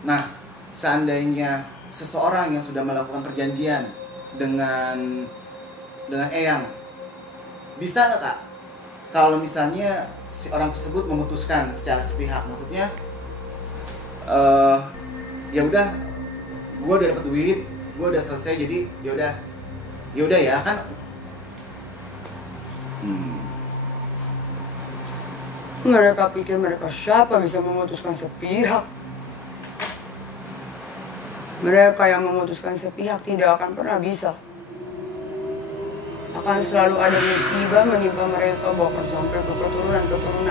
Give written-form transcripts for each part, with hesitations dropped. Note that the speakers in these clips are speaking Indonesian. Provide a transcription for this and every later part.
Nah, seandainya seseorang yang sudah melakukan perjanjian dengan Eyang, bisa nggak Kak? Kalau misalnya si orang tersebut memutuskan secara sepihak, maksudnya ya udah, gue udah dapet duit, gue udah selesai, jadi ya udah ya kan. Mereka pikir mereka siapa bisa memutuskan sepihak? Mereka yang memutuskan sepihak tidak akan pernah bisa. Akan selalu ada musibah menimpa mereka bahkan sampai ke keturunan ke-9.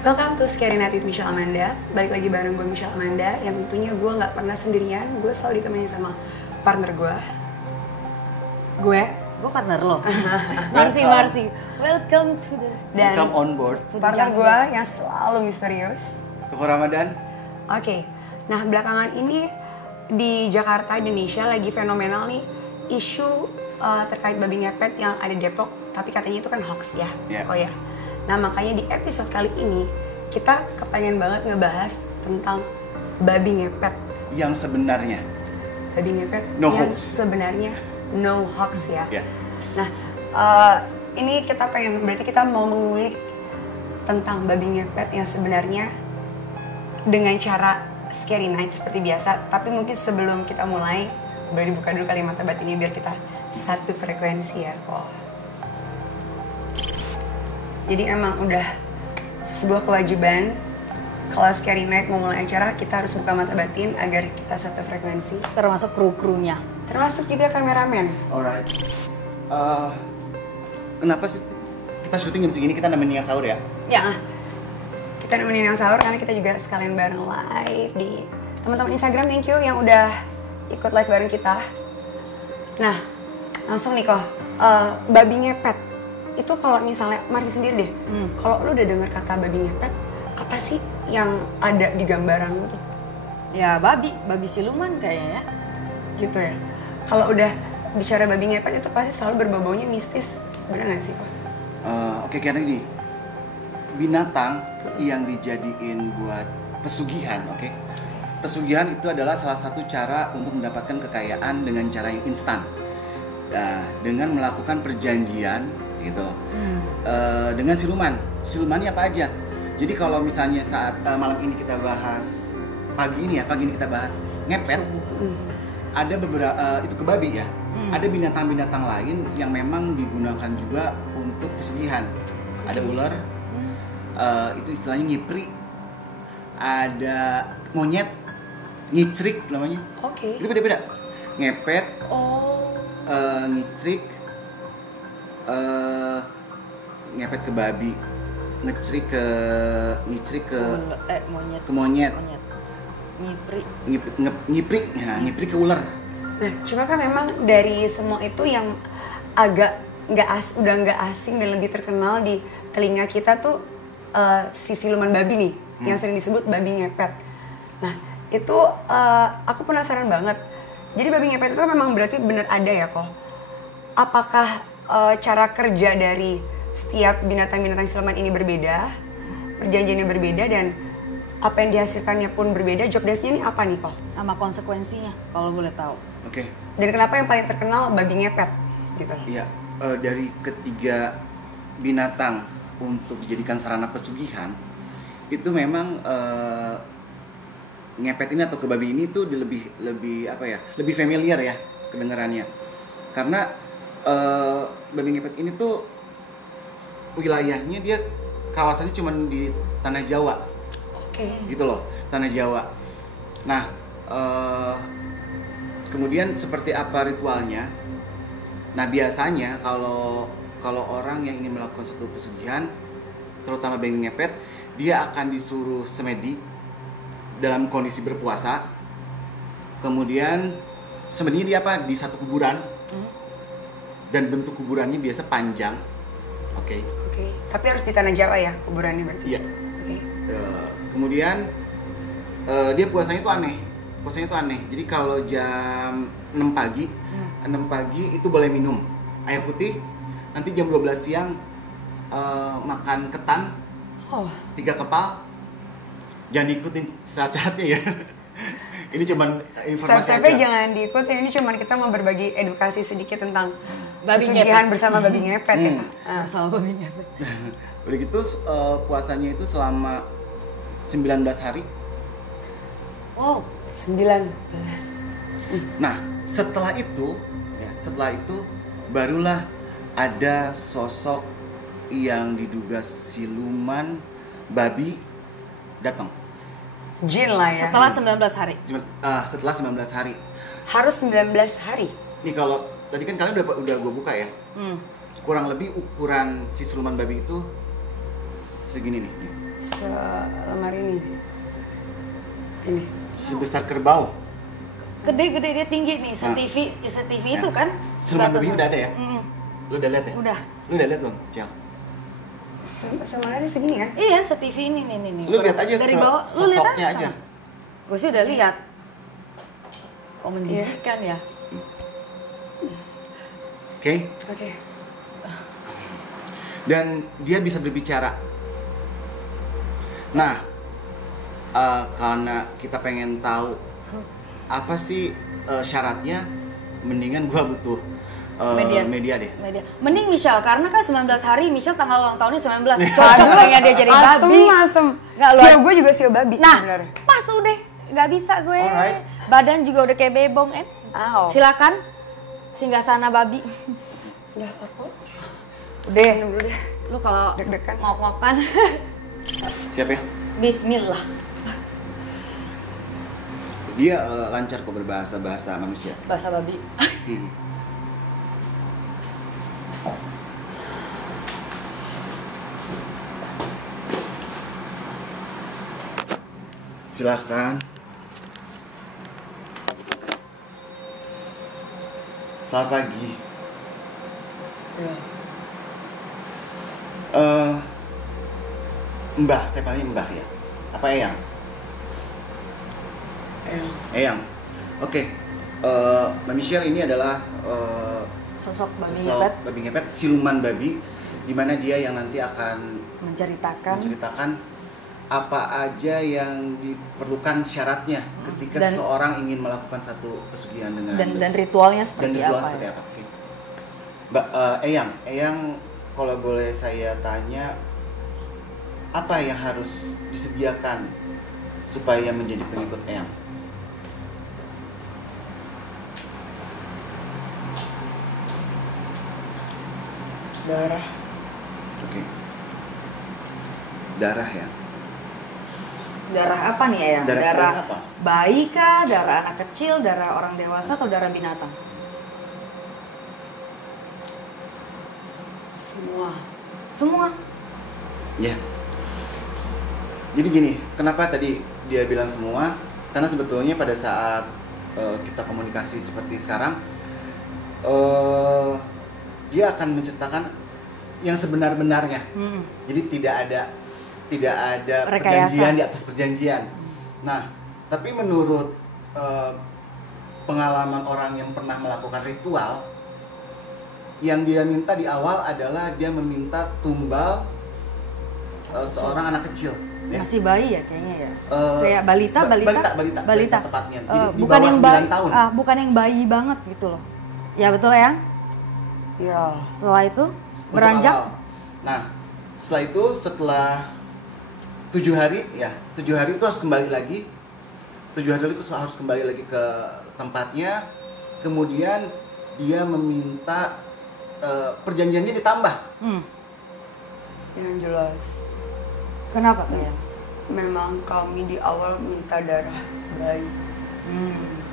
Welcome to Scary Night with Michelle Amanda. Balik lagi bareng gue Michelle Amanda. Yang tentunya gue gak pernah sendirian. Gue selalu ditemani sama partner gue. Gue partner lo. Marcy. Welcome to the... Dan Welcome on board. partner gue yang selalu misterius. Koko Ramadan. Oke. Nah belakangan ini di Jakarta, Indonesia lagi fenomenal nih isu terkait babi ngepet yang ada di Depok. Tapi katanya itu kan hoax ya. Yeah. Oh ya. Nah makanya di episode kali ini kita kepengen banget ngebahas tentang babi ngepet. Yang sebenarnya. Babi ngepet No yang hoax. sebenarnya no hoax ya. Yeah. Nah ini berarti kita mau mengulik tentang babi ngepet yang sebenarnya dengan cara scary night seperti biasa. Tapi mungkin sebelum kita mulai, boleh dibuka dulu kali mata batinnya biar kita satu frekuensi ya kok. Jadi emang udah sebuah kewajiban kalau Scary Night mau mulai acara kita harus buka mata batin agar kita satu frekuensi. Termasuk kru-krunya. Termasuk juga kameramen. Alright. Kenapa sih kita syuting jam segini, kita nemenin yang sahur ya? Ya, kita nemenin yang sahur karena kita juga sekalian bareng live di teman-teman Instagram. Thank you yang udah ikut live bareng kita. Nah, langsung nih kok, babi ngepet. Itu kalau misalnya Marcy sendiri deh, kalau lu udah denger kata babi ngepet, apa sih yang ada di gambaran lu tuh? Ya babi siluman kayaknya ya. Gitu ya. Kalau udah bicara babi ngepet itu pasti selalu berbau-baunya mistis, bener nggak sih kok? Oke, karena ini binatang yang dijadiin buat pesugihan, oke? Pesugihan itu adalah salah satu cara untuk mendapatkan kekayaan dengan cara yang instan. Dengan melakukan perjanjian gitu. Dengan silumannya apa aja. Jadi kalau misalnya saat malam ini kita bahas pagi ini kita bahas ngepet, ada beberapa itu kebabi ya. Ada binatang-binatang lain yang memang digunakan juga untuk pesugihan. Ada ular, itu istilahnya nyipri. Ada monyet, ngicrik namanya. Oke. Itu beda-beda. Ngepet, ngicrik, ngepet ke babi, ngicrik ke monyet. Ngipri ke ular. Nah, cuma kan memang dari semua itu yang agak udah nggak asing dan lebih terkenal di telinga kita tuh si siluman babi nih, yang sering disebut babi ngepet. Nah, itu aku penasaran banget. Jadi babi ngepet itu memang berarti bener ada ya kok? Apakah cara kerja dari setiap binatang-binatang siluman ini berbeda, perjanjiannya berbeda, dan apa yang dihasilkannya pun berbeda? Job desk-nya ini apa nih kok? Sama konsekuensinya kalau boleh tahu. Oke. Dan kenapa yang paling terkenal babi ngepet gitu? Iya, dari ketiga binatang untuk dijadikan sarana pesugihan itu memang ngepet ini atau kebabi ini tuh lebih familiar ya kedengarannya, karena babi ngepet ini tuh wilayahnya dia kawasannya cuma di tanah Jawa. Oke. Gitu loh, tanah Jawa. Nah, kemudian seperti apa ritualnya? Nah, biasanya kalau orang yang ingin melakukan satu pesugihan, terutama babi ngepet, dia akan disuruh semedi dalam kondisi berpuasa Kemudian sebenarnya dia apa? Di satu kuburan. Dan bentuk kuburannya biasa panjang. Oke. Tapi harus di tanah Jawa ya kuburannya berarti? Iya. Oke. Kemudian dia puasanya itu aneh. Jadi kalau jam 6 pagi, 6 pagi itu boleh minum air putih. Nanti jam 12 siang makan ketan 3 kepal. Jangan diikutin syarat-syaratnya ya. Ini cuman informasi Step-stepnya aja. jangan diikutin. Ini cuman kita mau berbagi edukasi sedikit tentang Babi pesugihan ngepet. bersama babi ngepet ya. Bersama babi ngepet. Udah gitu puasanya itu selama 19 hari. Wow, 19. Nah, setelah itu barulah ada sosok yang diduga siluman babi datang. Jin lah ya. Setelah 19 hari. Setelah 19 hari. Harus 19 hari. Nih kalau tadi kan kalian udah gue buka ya. Kurang lebih ukuran si siluman babi itu segini nih. Selemari ini. Ini. Sebesar kerbau. Gede dia tinggi nih, se-TV itu kan? Siluman Sebatas- babinya udah ada ya? Lu udah lihat ya? Udah. Lu udah lihat belum, Cel? Selemari sih segini kan? Iya, se-TV ini nih. Lu lihat aja dari ke bawah, lu lihat sosoknya aja. Gue sih udah lihat. Kok menjijikan ya? Oke? Oke. Dan dia bisa berbicara. Nah, karena kita pengen tahu apa sih syaratnya, mendingan gua butuh media deh. Media. Mending Michelle, karena kan 19 hari, Michelle tanggal ulang tahunnya 19. Cocok kayaknya dia jadi babi. Asem. Nggak, lu- Sio gue juga sio babi. Nah, sebenarnya. pas udah. Nggak bisa gue. Alright. Badan juga udah kayak bebong, Silakan. Singgasana babi. Udah takut. Udah. Minum dulu deh. Lu kalau Deg-degan. mau makan, Siap ya? Bismillah. Dia lancar kok berbahasa manusia. Bahasa babi. Silahkan. Selamat pagi. Ya. Mbah, saya panggil Mbah ya. Apa Eyang? Eyang. Oke. Mbak Michelle ini adalah Sosok babi sosok ngepet babi ngepet, siluman babi, di mana dia yang nanti akan menceritakan apa aja yang diperlukan syaratnya ketika Dan- seseorang ingin melakukan satu pesugihan dengan dan ritualnya dan seperti ritual apa? seperti Ya? apa. Oke. Mbak Eyang, kalau boleh saya tanya, apa yang harus disediakan supaya menjadi pengikut Eyang? Darah. Oke. Darah ya. Darah apa nih ya? Darah apa? Bayi kah? Darah anak kecil? Darah orang dewasa atau darah binatang? Semua. Ya. Jadi gini, kenapa tadi dia bilang semua? Karena sebetulnya pada saat kita komunikasi seperti sekarang, dia akan menceritakan yang sebenar-benarnya. Jadi tidak ada Rekayasa. perjanjian di atas perjanjian. Nah, tapi menurut pengalaman orang yang pernah melakukan ritual, yang dia minta di awal adalah dia meminta tumbal seorang anak kecil. Ya. Masih bayi ya kayaknya ya. Kayak balita tepatnya. Jadi di bukan bawah yang 9 bayi, tahun. bukan yang bayi banget gitu loh. Ya betul ya. Ya. Setelah itu Untuk beranjak awal. Nah, setelah 7 hari ya, 7 hari itu harus kembali lagi. 7 hari itu harus kembali lagi ke tempatnya. Kemudian dia meminta perjanjiannya ditambah. Yang jelas. Kenapa tuh ya? Memang kami di awal minta darah bayi.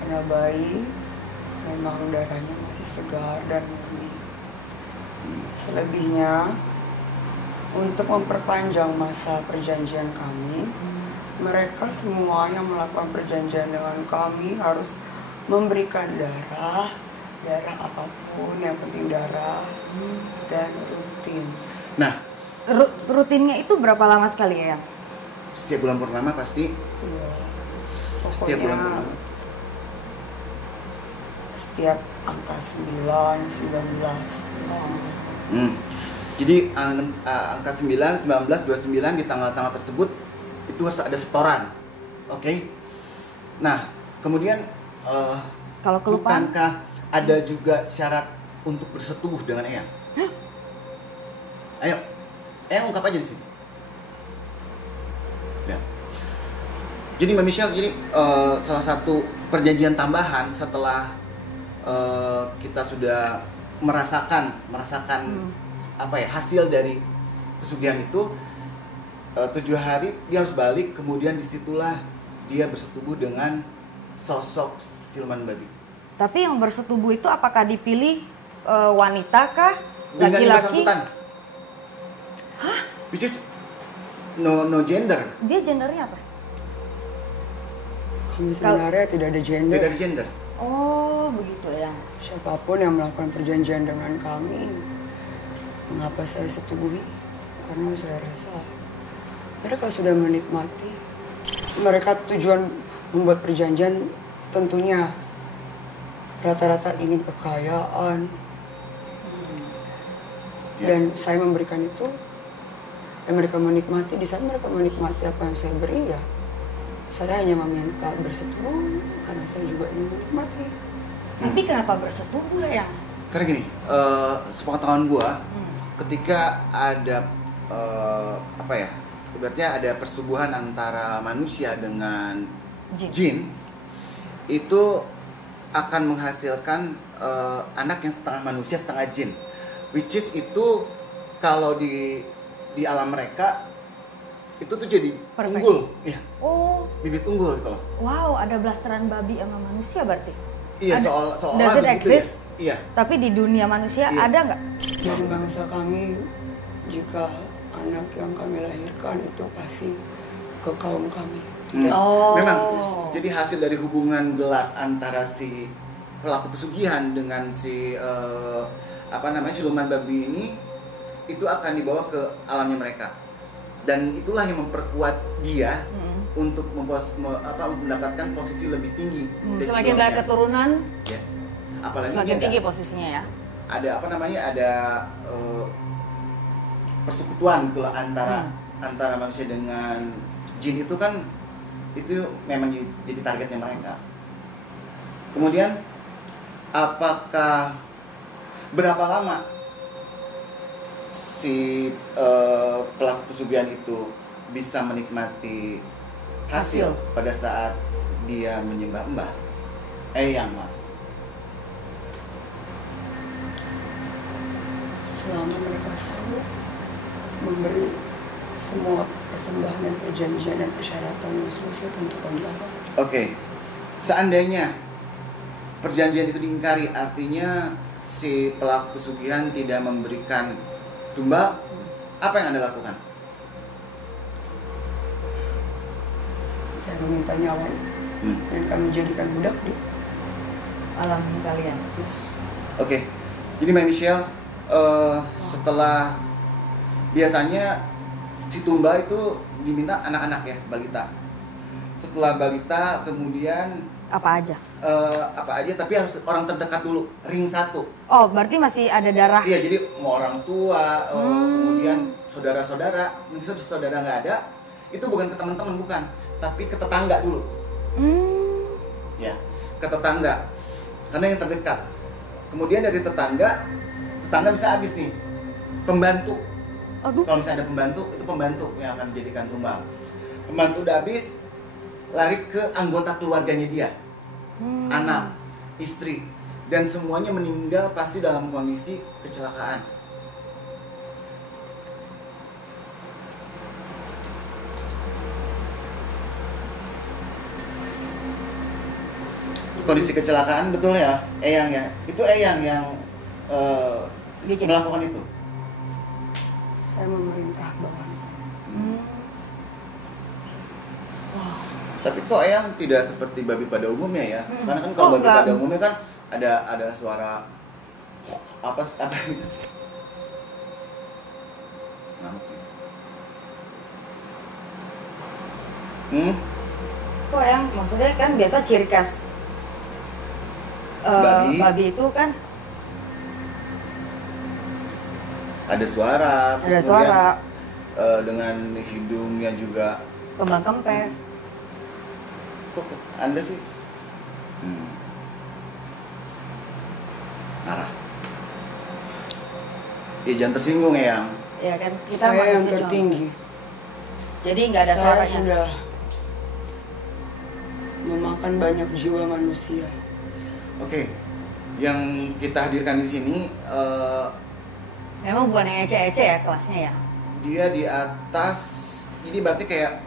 Karena bayi memang darahnya masih segar dan murni. Selebihnya, untuk memperpanjang masa perjanjian kami, mereka semua yang melakukan perjanjian dengan kami harus memberikan darah apapun, yang penting darah dan rutin. Nah, Rutinnya itu berapa lama sekali ya? setiap bulan purnama pasti. Iya. Setiap bulan Pokoknya purnama. setiap angka 9, 19, 29. Jadi angka 9, 19, 29 di tanggal-tanggal tersebut itu harus ada setoran. Oke. Nah, kemudian Kalau kelupaan? bukankah ada juga syarat untuk bersetubuh dengan Eyang? Ayo, Eyang ungkap aja di sini. Ya. Jadi Mbak Michelle, jadi salah satu perjanjian tambahan setelah kita sudah merasakan apa ya, hasil dari pesugihan itu 7 hari dia harus balik, kemudian disitulah dia bersetubuh dengan sosok siluman babi. Tapi yang bersetubuh itu apakah dipilih wanita kah? Dengan yang Laki-laki? bersangkutan. Which is no gender. Dia gendernya apa? Kami sebenarnya tidak ada gender. Tidak ada gender. Oh, begitu ya. Siapapun yang melakukan perjanjian dengan kami, mengapa saya setubuhi? Karena saya rasa mereka sudah menikmati. Mereka tujuan membuat perjanjian tentunya rata-rata ingin kekayaan. Dan saya memberikan itu, dan mereka menikmati. Di saat mereka menikmati apa yang saya beri, ya saya hanya meminta bersetubuh karena saya juga ingin menikmati. Tapi kenapa bersetubuh ya? Karena gini, sepengetahuan gua, ketika ada apa ya, berarti ada persetubuhan antara manusia dengan jin, itu akan menghasilkan anak yang setengah manusia setengah jin, which is itu kalau di alam mereka itu tuh jadi Perfect. unggul, ya, Oh, bibit unggul gitu loh. wow, ada blasteran babi sama manusia berarti? Iya, Ada- soalnya does it begitu exist? ya. Iya. Tapi di dunia manusia Iya. ada nggak? Dari bangsa kami, jika anak yang kami lahirkan itu pasti ke kaum kami. Tidak. Oh. Memang. Jadi hasil dari hubungan gelap antara si pelaku pesugihan dengan si siluman babi ini itu akan dibawa ke alamnya mereka. Dan itulah yang memperkuat dia untuk mendapatkan posisi lebih tinggi. dari Semakin silumannya. banyak keturunan, Ya. Apalagi semakin dia tinggi ada- posisinya ya. ada persekutuan itulah antara manusia dengan jin itu kan, itu memang jadi targetnya mereka. Kemudian apakah berapa lama si pelaku pesugihan itu bisa menikmati hasil pada saat dia menyembah mbah? Maaf. Selama mereka sanggup memberi semua persembahan dan perjanjian dan persyaratan yang sudah saya tentukan di awal. Oke, seandainya perjanjian itu diingkari, artinya si pelaku pesugihan tidak memberikan tumbal, apa yang Anda lakukan? Saya meminta nyawanya dan kami jadikan budak di Alam kalian. Yes. Oke, jadi Mbak Michelle, setelah biasanya si tumbal itu diminta anak-anak ya, balita. Setelah balita kemudian Apa aja? apa aja, tapi harus orang terdekat dulu, ring 1. Oh, berarti masih ada darah. Iya, jadi mau orang tua, kemudian saudara-saudara, misalnya saudara nggak ada, itu bukan ke teman-teman, bukan, tapi ke tetangga dulu. Ya, ke tetangga, karena yang terdekat. Kemudian dari tetangga bisa habis nih, pembantu. Aduh. Kalau misalnya ada pembantu, itu pembantu yang akan dijadikan tumbal. Pembantu udah habis, lari ke anggota keluarganya dia, anak, istri, dan semuanya meninggal pasti dalam kondisi kecelakaan. Kondisi kecelakaan betul ya, Eyang ya. Itu Eyang yang Bikin. melakukan itu. Saya memerintah bawahan saya. Tapi kok Eyang tidak seperti babi pada umumnya ya? Karena kan Oh, kalau babi enggak. pada umumnya kan ada suara apa gitu. Ngamuk. Kok yang maksudnya kan biasa ciri khas babi itu kan Ada suara, ada terus suara, kemudian, dengan hidungnya juga. kembang kempes. Kok Anda sih? Marah. Ya jangan tersinggung Eyang. Ya kan kita Saya yang manusia tertinggi. cuma. Jadi nggak ada Saya suaranya. sudah memakan banyak jiwa manusia. Oke, yang kita hadirkan di sini Memang bukan yang ece-ece ya kelasnya ya. dia di atas. Jadi berarti kayak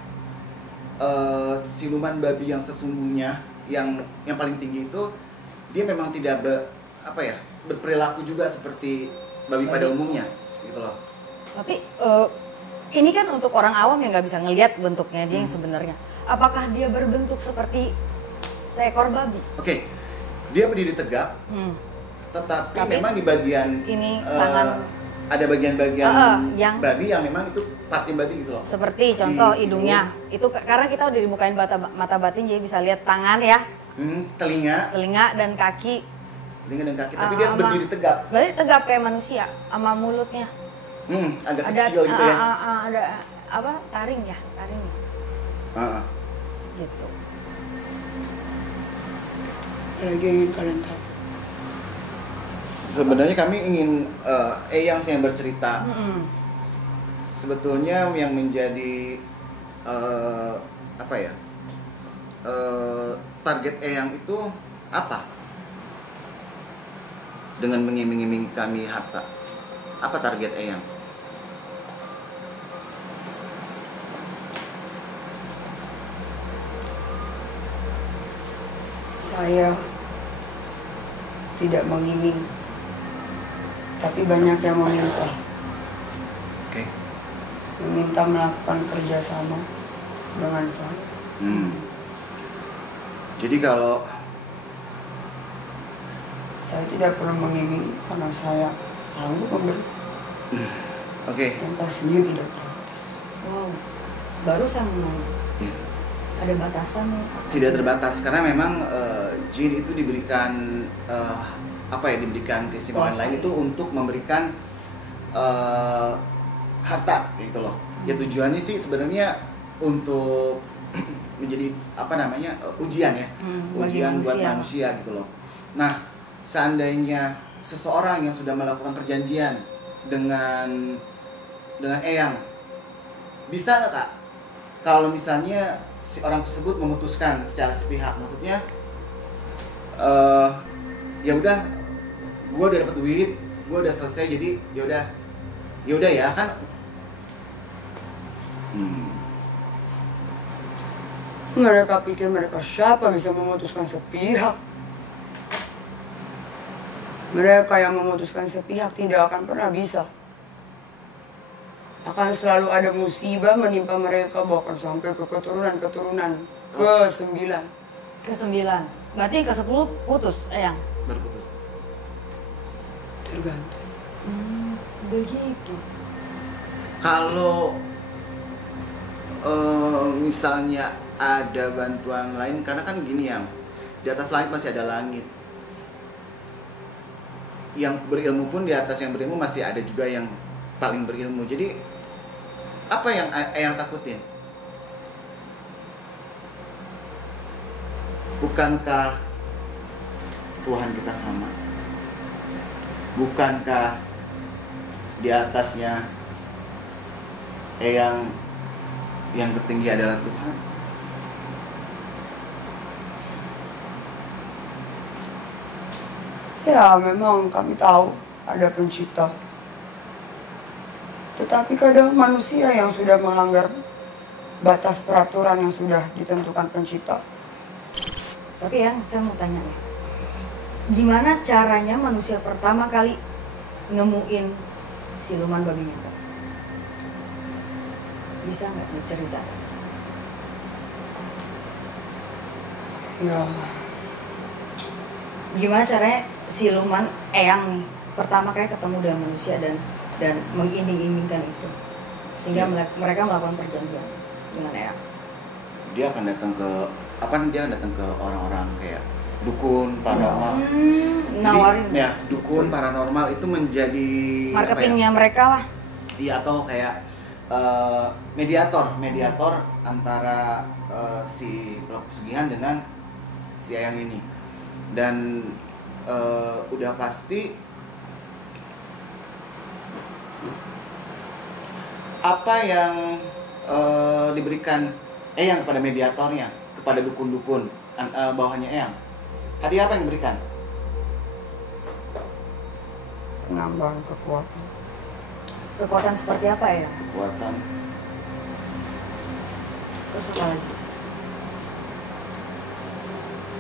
siluman babi yang sesungguhnya, yang paling tinggi itu dia memang tidak berperilaku juga seperti babi pada umumnya, gitu loh. Tapi ini kan untuk orang awam yang nggak bisa ngelihat bentuknya dia yang sebenarnya. Apakah dia berbentuk seperti seekor babi? Oke, dia berdiri tegap, tetapi Tapi memang di bagian ini tangan ada bagian-bagian yang- babi yang memang itu parti babi gitu loh. Seperti contoh Di hidungnya. Itu karena kita udah dibukain mata batin jadi bisa lihat tangan ya, telinga dan kaki. dan kaki, tapi dia berdiri tegap. Berarti tegap kayak manusia sama mulutnya. Agak Ada kecil gitu ya. ada apa? Taring ya, taring. Ah. Gitu. Apalagi yang ingin kalian tahu. Sebenarnya kami ingin Eyang sih yang bercerita. Sebetulnya yang menjadi target Eyang itu apa? Dengan mengiming-imingi kami harta, apa target Eyang? Saya tidak mengiming, tapi banyak yang meminta. Oke. Meminta melakukan kerjasama dengan saya. Jadi kalau Saya tidak perlu mengimingi karena saya sanggup memberi. oke. Yang pastinya tidak gratis. Wow. Baru saya mau Ya. ada batasan Tidak terbatas karena memang jin itu diberikan diberikan keistimewaan lain itu untuk memberikan harta gitu loh. Ya tujuannya sih sebenarnya untuk menjadi ujian ya, bagi ujian buat manusia. manusia gitu loh. Nah, seandainya seseorang yang sudah melakukan perjanjian dengan Eyang, bisa nggak Kak? Kalau misalnya si orang tersebut memutuskan secara sepihak, maksudnya ya udah, gue udah dapet duit, gue udah selesai, jadi ya udah ya kan. Mereka pikir mereka siapa bisa memutuskan sepihak. Mereka yang memutuskan sepihak tidak akan pernah bisa. Akan selalu ada musibah menimpa mereka bahkan sampai ke keturunan-keturunan ke-9. ke-9. Berarti ke-10 putus, Eyang. Berputus. Tergantung. Begitu. Kalau misalnya ada bantuan lain, karena kan gini ya, di atas langit masih ada langit. Yang berilmu pun di atas yang berilmu masih ada juga yang paling berilmu. Jadi apa yang takutin? Bukankah Tuhan kita sama? Bukankah di atasnya yang tertinggi adalah Tuhan? Ya, memang kami tahu ada pencipta. Tetapi kadang manusia yang sudah melanggar batas peraturan yang sudah ditentukan pencipta. Tapi yang saya mau tanya nih, gimana caranya manusia pertama kali nemuin siluman babi ngepet? Bisa nggak diceritakan? Ya, Gimana caranya siluman Eyang nih pertama kayak ketemu dengan manusia dan mengiming-imingkan itu sehingga mereka melakukan perjanjian dengan Eyang. Dia akan datang ke dia akan datang ke orang-orang kayak dukun paranormal. Nawarin. Jadi, ya, dukun paranormal itu menjadi Marketingnya mereka lah. Iya, atau kayak mediator antara si pelaku pesugihan dengan si Eyang ini. Dan udah pasti apa yang diberikan Eyang kepada mediatornya, kepada dukun-dukun bawahannya Eyang. Hadiah apa yang diberikan? penambahan kekuatan. Kekuatan seperti apa ya? Kekuatan. Terus apa lagi?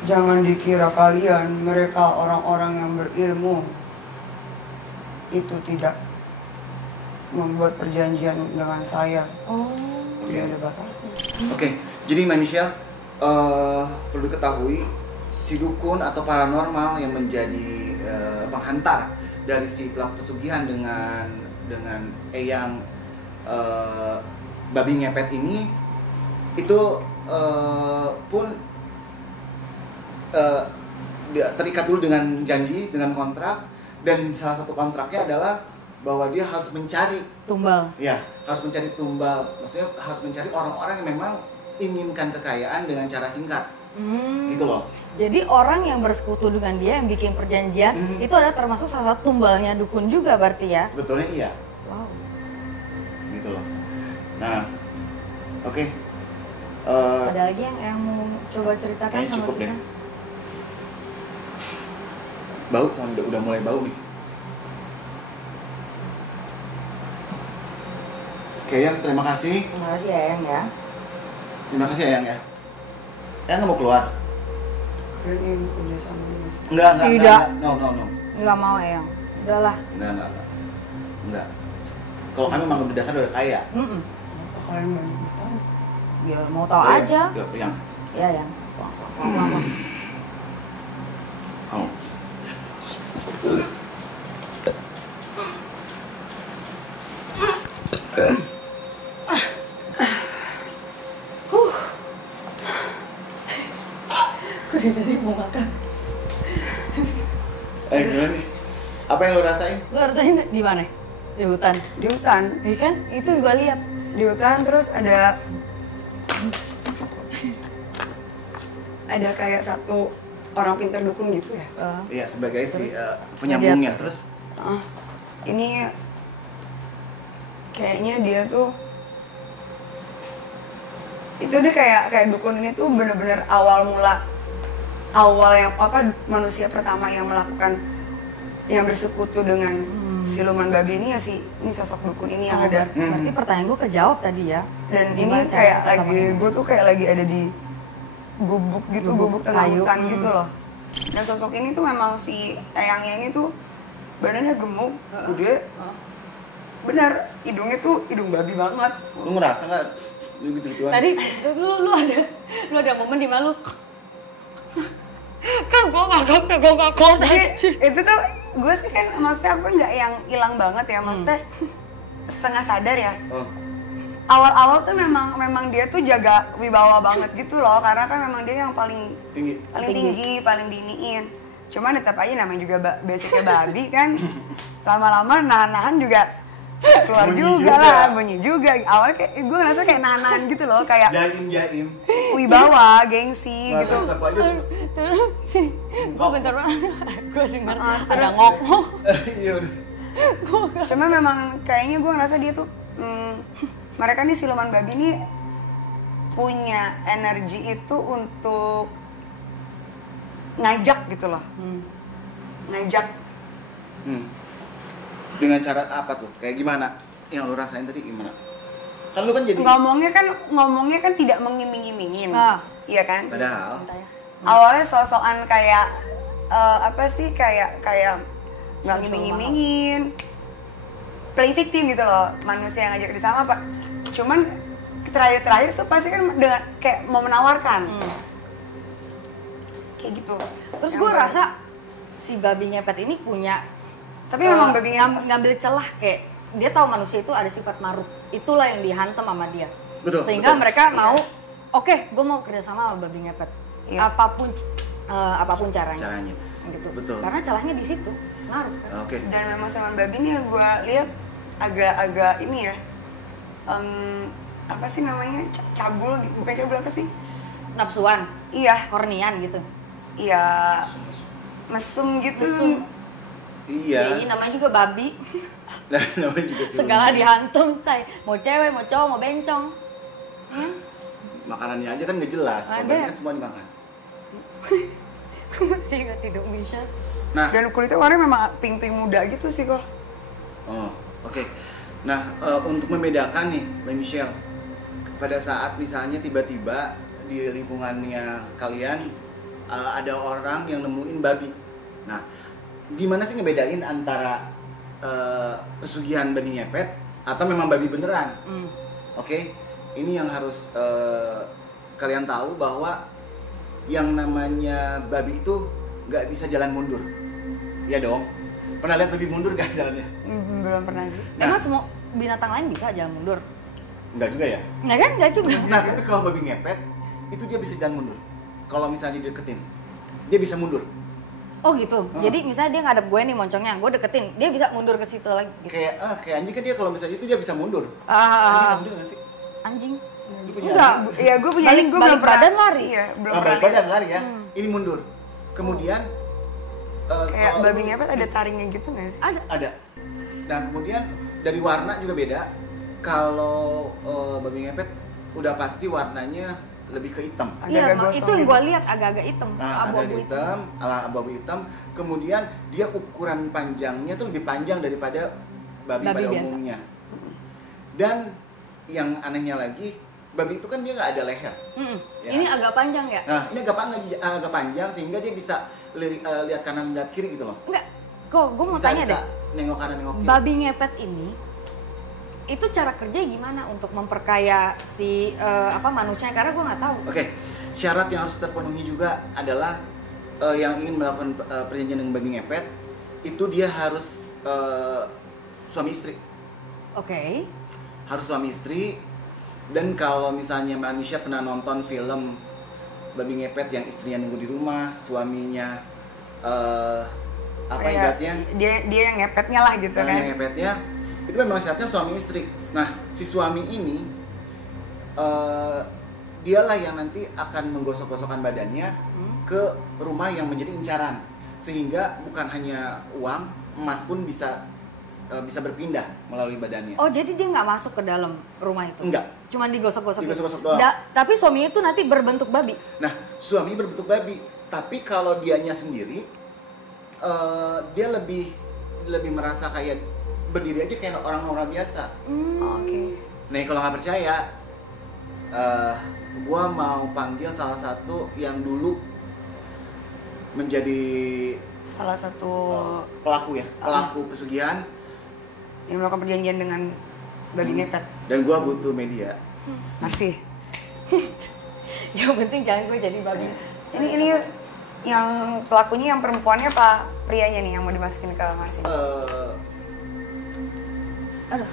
Jangan dikira kalian mereka orang-orang yang berilmu itu tidak membuat perjanjian dengan saya. Oh. Tidak ada batasnya. Oke, jadi manusia perlu diketahui si dukun atau paranormal yang menjadi penghantar dari si pelaku pesugihan dengan Eyang babi ngepet ini itu pun dia terikat dulu dengan janji, dengan kontrak, dan salah satu kontraknya adalah bahwa dia harus mencari Tumbal. ya, harus mencari tumbal, maksudnya harus mencari orang-orang yang memang inginkan kekayaan dengan cara singkat. Gitu loh. Jadi orang yang bersekutu dengan dia yang bikin perjanjian itu ada termasuk salah satu tumbalnya dukun juga berarti ya? Sebetulnya iya. Wow. Gitu loh. Nah, oke. Ada lagi yang mau coba ceritakan Kayaknya sama cukup kita? deh. Bau sama udah mulai bau nih. Oke, Yang, terima kasih. Terima kasih ya Eyang ya. Terima kasih ya, Yang ya. Yang nggak mau keluar? Kalian ingin kerja sama dengan saya? Enggak. Tidak. No. Nggak mau Eyang. Udahlah. Enggak. Kalau kami memang udah dasar udah kaya. Kenapa kalian banyak bertanya? Ya mau tahu aja. Yang. Ya Yang. Mama. Oh. Udah sih mau makan. Gimana nih? Apa yang lo rasain? Lo rasain di mana? Di hutan. Di hutan. Iya kan? Itu gua lihat. Di hutan terus ada kayak satu orang pintar dukun gitu ya. Iya, sebagai si penyambungnya. Terus Ini kayaknya dia tuh itu dia kayak dukun ini tuh bener-bener awal yang manusia pertama yang melakukan yang bersekutu dengan siluman babi ini ya ini sosok dukun ini yang ada. Berarti pertanyaan gue kejawab tadi ya. Dan Gimana ini kayak cara lagi gue tuh kayak lagi ada di gubuk tengah kayu. hutan gitu loh. Dan sosok ini tuh memang si Eyangnya ini tuh badannya gemuk, gede. Bener, hidungnya tuh hidung babi banget. lu ngerasa nggak? Lu gitu-gituan? Tadi lu ada momen di mana lu kan gue nggak kuat Jadi itu tuh gue sih kan maksudnya aku nggak yang hilang banget ya, maksudnya setengah sadar ya. Awal-awal tuh memang dia tuh jaga wibawa banget gitu loh, karena kan memang dia yang paling tinggi, paling diiniin. Cuman tetap aja namanya juga basicnya babi kan, lama-lama nahan juga keluar bunyi juga. Awalnya kayak gue ngerasa kayak nahan gitu loh, kayak jaim wibawa, gengsi gitu. Tetap aja. gue bentar gue dengar ada ngok-ngok. Iya udah. Cuma memang kayaknya gue ngerasa dia tuh mereka nih siluman babi nih punya energi itu untuk ngajak gitu loh. Ngajak. Dengan cara apa tuh? Kayak gimana? Yang lu rasain tadi gimana? Kan lu kan jadi ngomongnya kan tidak mengiming-imingin. Iya kan? padahal Awalnya sosokan kayak apa sih kayak nggak ngiming-imingin, play victim gitu loh, manusia yang ngajak disama Pak. Cuman terakhir tuh pasti kan dengan kayak mau menawarkan. kayak gitu. Terus Yang gue baru. rasa si babi ngepet ini punya Tapi memang babi ngepet ngambil celah kayak dia tahu manusia itu ada sifat maruk. Itulah yang dihantam sama dia. Betul, Sehingga betul. mereka mau oke, gue mau kerjasama sama babi ngepet. Iya. Apapun caranya. Gitu. Betul. Karena celahnya di situ, maruk kan. Oke. Dan memang sama babi nih gue lihat agak-agak ini ya, apa sih namanya, cabul, bukan cabul apa sih? Nafsuan, Iya, kornian gitu. iya, mesum gitu. Mesum. Iya. Jadi namanya juga babi. Nah, namanya juga cuma Segala dihantam, say. Mau cewek, mau cowok, mau bencong. makanannya aja kan nggak jelas. Ada. Korban kan semua dimakan. Gue masih ingat hidup Misha. Nah, Dan kulitnya warnanya memang pink-pink muda gitu sih kok. oh, oke. Nah, untuk membedakan nih, Mbak Michelle, pada saat misalnya tiba-tiba di lingkungannya kalian ada orang yang nemuin babi. Nah, gimana sih ngebedain antara pesugihan babi ngepet atau memang babi beneran? Oke, ini yang harus kalian tahu bahwa yang namanya babi itu nggak bisa jalan mundur. Iya dong. Pernah lihat babi mundur gak jalannya? Belum pernah sih. Nah. Emang semua binatang lain bisa jalan mundur? Enggak juga ya? Enggak kan? Enggak juga. Nah, tapi kalau babi ngepet itu dia bisa jalan mundur. Kalau misalnya dideketin, dia bisa mundur. Oh gitu. Jadi misalnya dia ngadep gue nih moncongnya, gue deketin, dia bisa mundur ke situ lagi. Gitu. Kayak anjing kan dia kalau misalnya itu dia bisa mundur. Anjing Ah, bisa mundur nggak sih? anjing. Lu punya Enggak, anjing? ya gue punya Balik- gue balik badan lari. Iya, belum Balik pernah. badan lari ya. Ini mundur. Kemudian Kayak kalau babi lu- ngepet ada taringnya gitu nggak sih? Ada. Nah, kemudian dari warna juga beda. Kalau babi ngepet udah pasti warnanya lebih ke hitam. Iya, Agak-agak gosong itu yang gitu. gue lihat agak-agak hitam, Nah, abu-abu agak hitam, abu-abu hitam. Kemudian dia ukuran panjangnya tuh lebih panjang daripada babi Babi pada biasa. umumnya. Dan yang anehnya lagi, babi itu kan dia nggak ada leher. Ya. Ini agak panjang ya? Nah, ini agak panjang sehingga dia bisa lihat kanan lihat kiri gitu loh. Enggak. Kok gue mau Bisa, tanya bisa deh. nengok kanan nengok kiri. Babi ngepet ini itu cara kerja gimana untuk memperkaya si manusia, karena gue nggak tahu. Oke, syarat yang harus terpenuhi juga adalah yang ingin melakukan perjanjian dengan babi ngepet itu dia harus suami istri. Oke. Harus suami istri. Dan kalau misalnya manusia pernah nonton film babi ngepet yang istrinya nunggu di rumah, suaminya Kayak ibaratnya dia yang ngepetnya lah gitu kan. yang ngepetnya itu memang syaratnya suami istri. Nah, si suami ini dialah yang nanti akan menggosok-gosokkan badannya ke rumah yang menjadi incaran, sehingga bukan hanya uang, emas pun bisa berpindah melalui badannya. Oh, jadi dia nggak masuk ke dalam rumah itu? Enggak. Cuman digosok-gosok. Digosok-gosok doang. Tapi suami itu nanti berbentuk babi. Nah, suami berbentuk babi, tapi kalau dianya sendiri dia lebih merasa kayak berdiri aja kayak orang-orang biasa. Oke. Nih, kalau nggak percaya, gua mau panggil salah satu yang dulu menjadi Salah satu pelaku pesugihan, yang melakukan perjanjian dengan babi ngepet. dan gua butuh media. Masih. Yang penting jangan gue jadi babi. Ini yang pelakunya yang perempuannya apa prianya nih yang mau dimasukin ke Marsin? Aduh.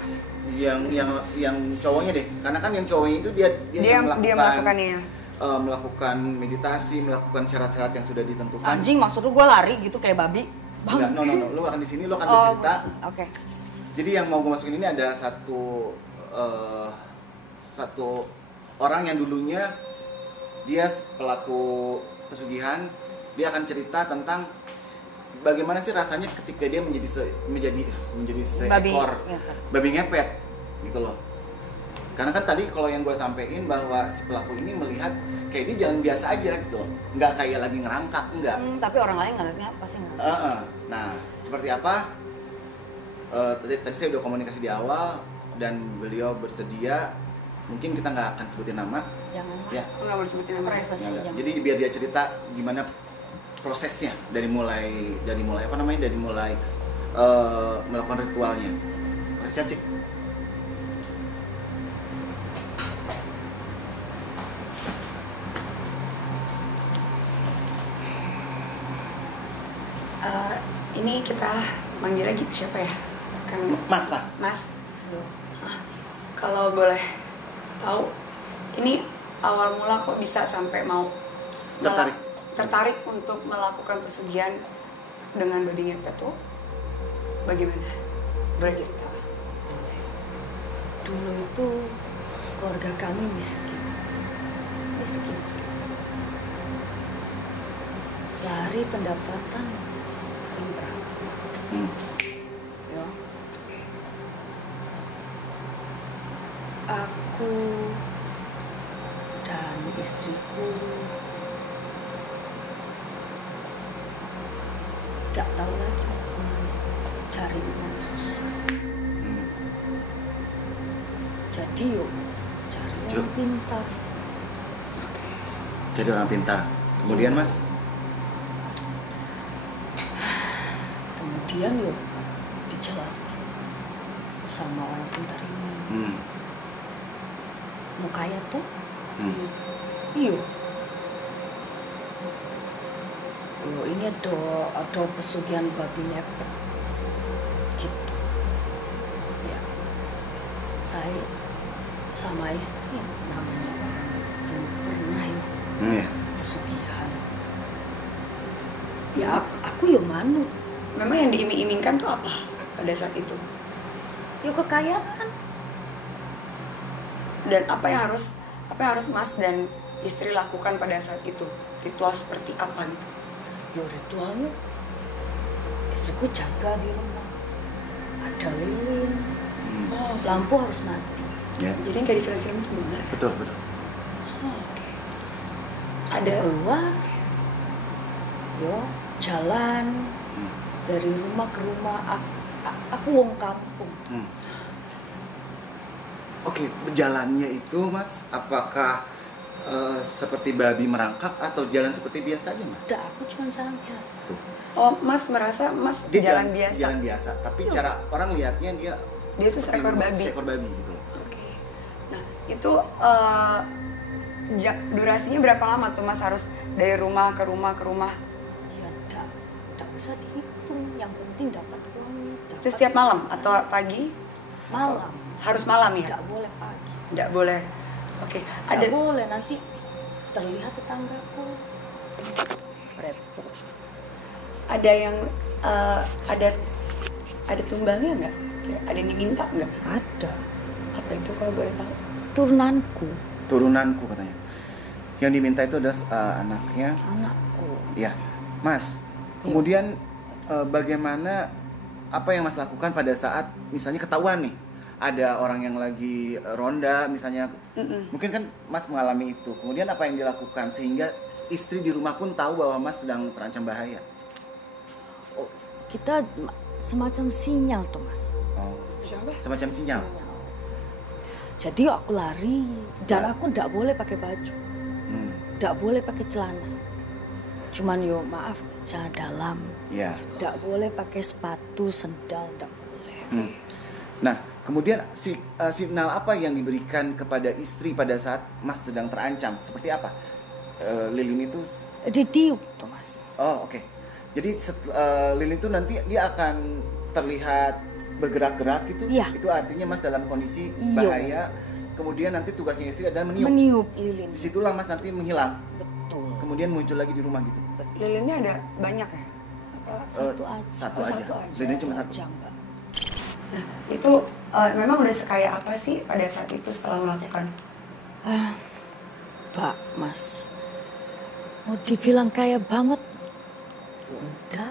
Yang cowoknya deh, karena kan yang cowoknya itu dia melakukannya. Melakukan meditasi, melakukan syarat-syarat yang sudah ditentukan. Anjing, maksud lu gue lari gitu kayak babi? Enggak, no, lu akan di sini, lu akan bercerita. Oke. Jadi yang mau gue masukin ini ada satu orang yang dulunya dia pelaku pesugihan. Dia akan cerita tentang bagaimana sih rasanya ketika dia menjadi seekor babi ngepet gitu loh. Karena kan tadi kalau yang gue sampein bahwa si pelaku ini melihat kayak dia jalan biasa aja gitu loh, nggak kayak lagi ngerangkak, enggak. Tapi orang lain ngeliatnya pasti ngerangkak. Nah, seperti apa? Tadi saya udah komunikasi di awal dan beliau bersedia. Mungkin kita nggak akan sebutin nama. Jangan. Ya. Nggak boleh sebutin nama. Privacy, Nggak, jangan. jadi biar dia cerita gimana prosesnya dari mulai melakukan ritualnya. Siap, Cik. Ini kita manggil lagi siapa ya? Kan Mas. Mas. Kalau boleh tahu, ini awal mula kok bisa sampai mau tertarik untuk melakukan pesugihan dengan babi ngepet tuh bagaimana? Boleh cerita? Dulu itu keluarga kami miskin sekali. Sehari pendapatan ya. Aku dan istriku tidak tahu lagi mau kemana, cari uang susah. Jadi yuk cari orang pintar. Jadi orang pintar. Kemudian Mas? Kemudian yuk dijelaskan sama orang pintar ini. Mau kaya tuh? Iya. Yo ini ada pesugihan babi ngepet. Gitu. Ya. Saya sama istri namanya orang belum pernah yuk pesugihan. Ya aku yo manut. Memang yang diiming-imingkan tuh apa pada saat itu? Yo kekayaan. Dan apa yang harus Mas dan istri lakukan pada saat itu? Ritual seperti apa gitu? Yo ritualnya istriku jaga di rumah. Ada lilin. Lampu harus mati. Ya. Jadi kayak di film-film itu benar. Betul. Oke. Ada keluar. Yo jalan dari rumah ke rumah. Aku wong kampung. Oke, berjalannya itu Mas, apakah seperti babi merangkak atau jalan seperti biasa aja Mas? Udah, aku cuma jalan biasa. Tuh. Oh, Mas merasa Mas Dia jalan biasa. Jalan biasa, tapi cara orang lihatnya dia tuh seekor babi. Seekor babi gitu loh. Oke. Nah, itu durasinya berapa lama tuh Mas harus dari rumah ke rumah ke rumah? Ya enggak usah dihitung, yang penting dapat uang. Itu setiap malam atau pagi? Malam. Harus malam ya? Enggak boleh pagi. Enggak boleh. Oke. Ada boleh, nanti terlihat tetanggaku. Repot. Ada yang ada tumbalnya nggak? Ada yang diminta nggak? Ada. Apa itu kalau boleh tahu? Turunanku katanya. Yang diminta itu adalah anaknya. Anakku. Ya, Mas. Kemudian bagaimana apa yang Mas lakukan pada saat misalnya ketahuan nih ada orang yang lagi ronda misalnya, mungkin kan Mas mengalami itu. Kemudian apa yang dilakukan sehingga istri di rumah pun tahu bahwa Mas sedang terancam bahaya? Oh, kita semacam sinyal tuh Mas. Oh, semacam sinyal. Jadi aku lari dan aku nggak boleh pakai baju, nggak boleh pakai celana. Cuman yo maaf jangan dalam. Ya. Nggak boleh pakai sepatu, sendal, nggak boleh. Nah, kemudian signal apa yang diberikan kepada istri pada saat Mas sedang terancam? Seperti apa? Lilin itu? Ditiup tuh Mas. Oh, oke. Jadi lilin itu nanti dia akan terlihat bergerak-gerak gitu? Iya. Itu artinya Mas dalam kondisi bahaya. Kemudian nanti tugasnya istri adalah meniup. Meniup lilin. Disitulah Mas nanti menghilang. Betul. Kemudian muncul lagi di rumah gitu. Lilinnya ada banyak ya? Satu aja. Lilinnya cuma satu. Mbak. Nah, itu memang udah sekaya apa sih pada saat itu setelah melakukan? Mbak, Mas, mau dibilang kaya banget? Udah.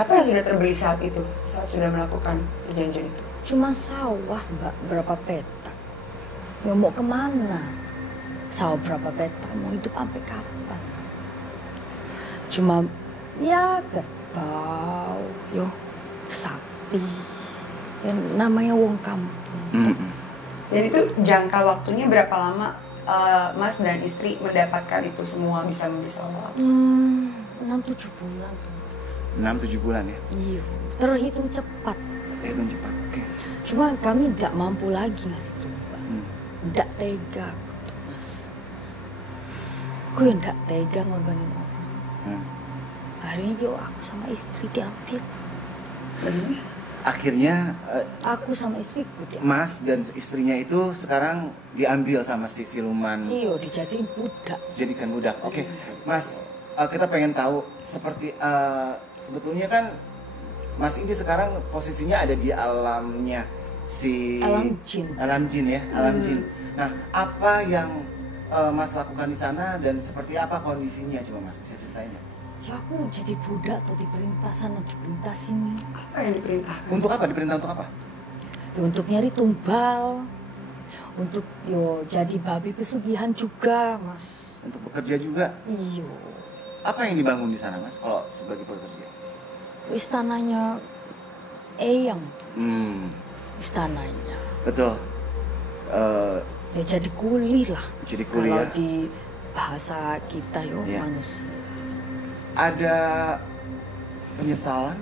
Apa yang sudah terbeli saat itu, saat sudah melakukan perjanjian itu? Cuma sawah, Mbak, berapa petak. Ya mau kemana? Sawah berapa petak, mau hidup sampai kapan? Cuma, ya kerbau, yo sapi. Ya, namanya wong kampung. Dan itu jangka waktunya berapa lama Mas dan istri mendapatkan itu semua bisa membeli sawah? 6-7 bulan. 6-7 bulan ya? Iya, terhitung cepat. Terhitung cepat, oke. Cuma kami tidak mampu lagi ngasih tumbang. Tidak tega gitu, Mas. Aku yang tidak tega ngorbanin orang. akhirnya yo aku sama istri diambil. Bagaimana? Akhirnya Aku sama istriku diambil. Mas dan istrinya itu sekarang diambil sama si siluman, Iyo dijadiin budak. jadikan budak. Oke, Mas, kita pengen tahu seperti sebetulnya kan Mas ini sekarang posisinya ada di alamnya si Alam jin. Alam jin ya, alam jin. Nah, apa yang Mas lakukan di sana dan seperti apa kondisinya? Coba Mas bisa ceritain ya? Ya aku jadi budak atau diperintah sana diperintah sini. Apa yang diperintahkan? Untuk apa? Diperintah untuk apa? Ya, untuk nyari tumbal. Untuk yo jadi babi pesugihan juga, Mas. Untuk bekerja juga. Iyo. Apa yang dibangun di sana, Mas? Kalau sebagai pekerja? Istananya Eyang tuh, istananya. Betul. Ya jadi kuli lah. Jadi kuli Kalau ya. di bahasa kita yo Iya. manusia. Ada penyesalan?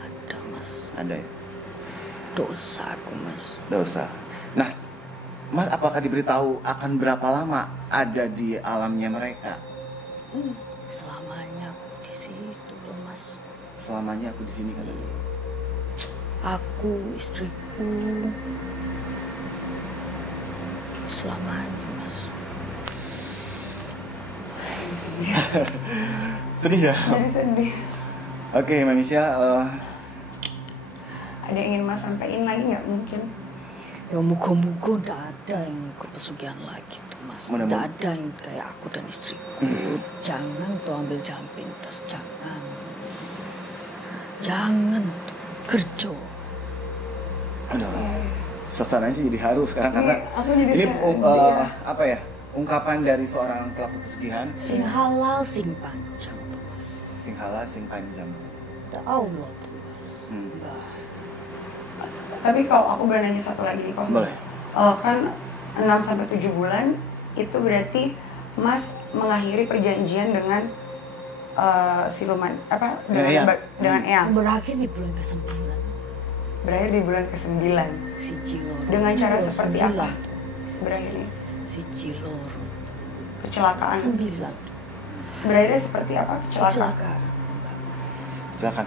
Ada, Mas. Ada ya? Dosa aku, Mas. Dosa. Nah, Mas apakah diberitahu akan berapa lama ada di alamnya mereka? Selamanya aku di situ loh, Mas. Selamanya aku di sini kan. Aku, istriku. Selamanya, Mas. Sedih ya? Jadi sedih. Oke, manusia. Ada yang ingin Mas sampaikan lagi nggak mungkin? Ya muka-muka ndak ada yang kepesugihan lagi tuh, Mas. Mudah-mudahan. Ndak ada yang kayak aku dan istriku. Jangan tuh ambil jamping tas, jangan. Jangan tuh kerja. Aduh, suasananya sih jadi haru sekarang karena aku jadi ini sedih. apa ya? Ungkapan dari seorang pelaku pesugihan. Sing halal, sing panjang tuh, Mas. Sing halal, sing panjang. Ya Allah tuh, Mas. Hmm. Mbak. Tapi kalau aku boleh nanya satu lagi nih kok. Boleh. Kan 6-7 bulan itu berarti Mas mengakhiri perjanjian dengan siluman apa Dengan Eyang. dengan Eyang. Berakhir di bulan ke-9. Berakhir di bulan ke-9. Si Cilor. Dengan cara seperti apa? Tuh. Berakhirnya Si Cilor. kecelakaan. 9. Berakhirnya seperti apa? Kecelakaan. Kecelakaan. Silakan.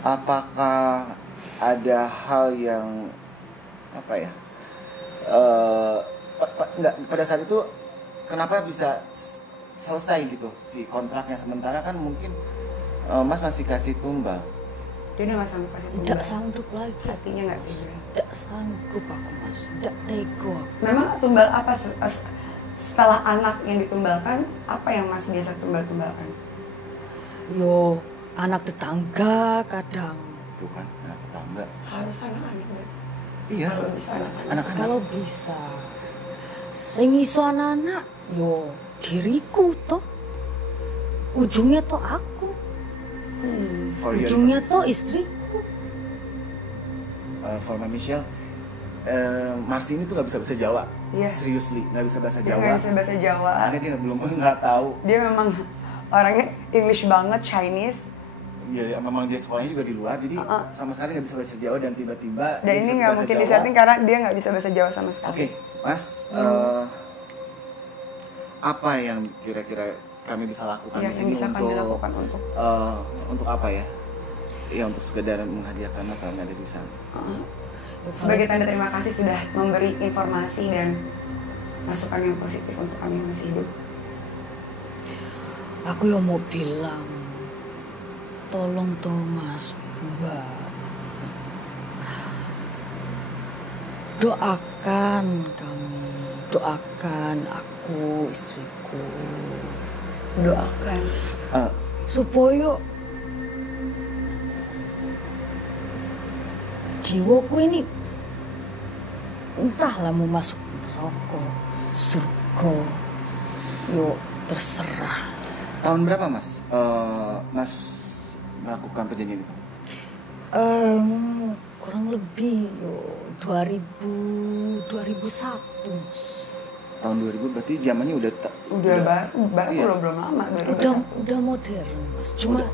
Apakah ada hal yang apa ya? Enggak, pada saat itu kenapa bisa selesai gitu si kontraknya, sementara kan mungkin Mas masih kasih tumbal. Dia udah nggak sanggup kasih Tidak tumbal. sanggup lagi. Hatinya nggak tega. Tidak sanggup aku, Mas. Tidak tego. Memang tumbal apa setelah anak yang ditumbalkan? Apa yang Mas biasa tumbal-tumbalkan? Yo, anak tetangga kadang. Itu kan anak tetangga. Harus anak-anak kan? Iya. Kalau bisa anak-anak. Anak-anak. Kalau bisa. Sing iso anak-anak, yo diriku toh. Ujungnya toh aku. For your Ujungnya toh istriku. for my Michelle, Marsi ini tuh nggak bisa bahasa Jawa. Iya. Seriously, nggak bisa bahasa Dia Jawa. nggak bisa bahasa Jawa. Karena dia belum nggak tahu. Dia memang orangnya English banget, Chinese. Ya, memang dia sekolahnya juga di luar, jadi sama sekali nggak bisa bahasa Jawa dan tiba-tiba. Dan dia ini bisa nggak bahasa mungkin Jawa. disetting karena dia nggak bisa bahasa Jawa sama sekali. Oke, Mas, apa yang kira-kira kami bisa lakukan Iya, di yang sini bisa kami untuk lakukan untuk apa ya? Ya untuk sekedar menghadiahkan Mas yang ada di sana. Sebagai tanda terima kasih sudah memberi informasi dan masukan yang positif untuk kami yang masih hidup. Aku yang mau bilang, tolong toh Mas, Mbak. Doakan kami, doakan aku, istriku. Doakan. Supaya jiwaku ini entahlah mau masuk neraka, surga, yo terserah. Tahun berapa Mas? Mas melakukan perjanjian itu? Kurang lebih yo 2001 Mas. Tahun 2000 berarti zamannya udah Baru iya. loh, belum lama. 2001. Udah modern Mas. Cuma